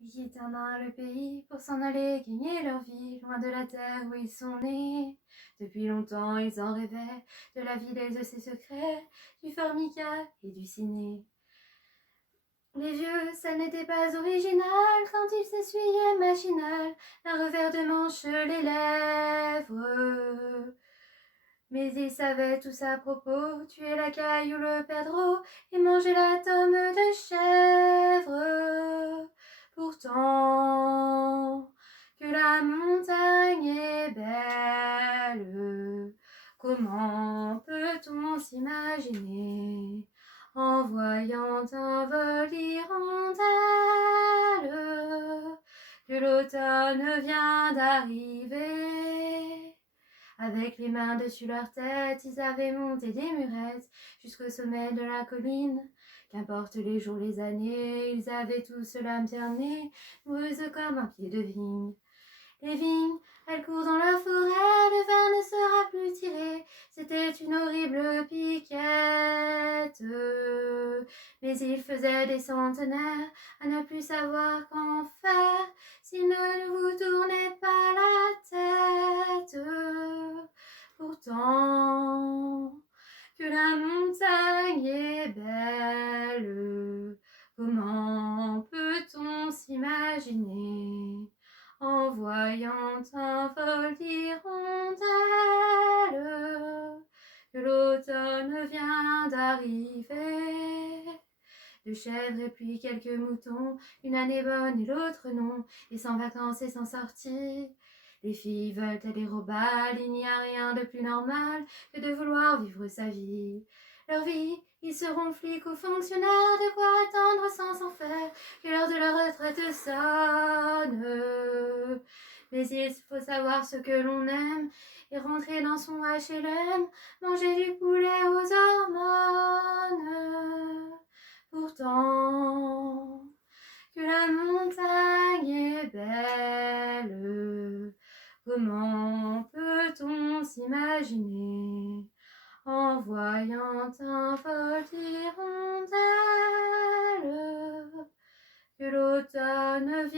Ils quittent un à un le pays pour s'en aller gagner leur vie, loin de la terre où ils sont nés. Depuis longtemps ils en rêvaient, de la ville et de ses secrets, du formica et du ciné. Les vieux, ça n'était pas original quand ils s'essuyaient machinal d'un revers de manche les lèvres. Mais ils savaient tous à propos, tuer la caille ou le perdreau et manger la tome de chèvre. Pourtant, que la montagne est belle, comment peut-on s'imaginer en voyant un vol d'hirondelles que l'automne vient d'arriver? Avec les mains dessus leur tête, ils avaient monté des murettes jusqu'au sommet de la colline. Qu'importe les jours, les années, ils avaient tous l'âme ternée, noueuse comme un pied de vigne. Les vignes, elles courent dans la forêt, le vin ne sera plus tiré. C'était une horrible piquette. Mais il faisait des centenaires à ne plus savoir qu'en faire s'il ne vous tournait pas la tête. Pourtant, que la montagne est belle, comment peut-on s'imaginer en voyant un vol d'hirondelles que l'automne vient d'arriver? De chèvres et puis quelques moutons, une année bonne et l'autre non, et sans vacances et sans sortie. Les filles veulent aller au bal, il n'y a rien de plus normal que de vouloir vivre sa vie. Leur vie, ils seront flics ou fonctionnaires, de quoi attendre sans s'en faire que l'heure de leur retraite sonne. Mais il faut savoir ce que l'on aime et rentrer dans son HLM, manger du poulet aux hormones. Pourtant, que la montagne est belle, comment peut-on s'imaginer en voyant un vol d'hirondelles que l'automne vient